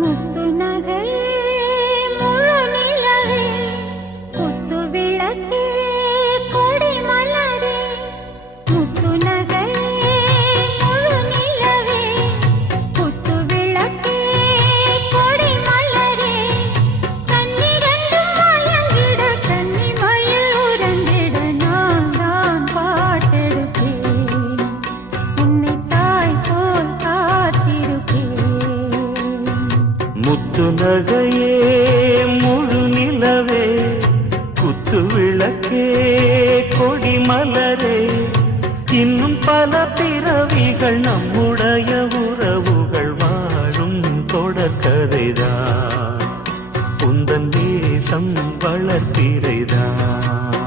முத்து நகையே முழு நிலவே குத்து விளக்கே கொடி மலரே முத்து நகையே முழு நிலவே குத்து விளக்கே கொடி மலரே கண்ணிரண்டும் மயங்கிட கன்னி மயில் உறங்கிட நான் தான் பாட்டெடுப்பேன் உன்னை தாய் போல் காத்திருப்பேன் முத்து நகையே முழு நிலவே குத்து விளக்கே கொடி மலரே இன்னும் பல பிறவிகள் நம்முடைய உறவுகள் வாழும் தொடர்கதைதான் உந்தன் தேசம் வளர்த்திரைதான்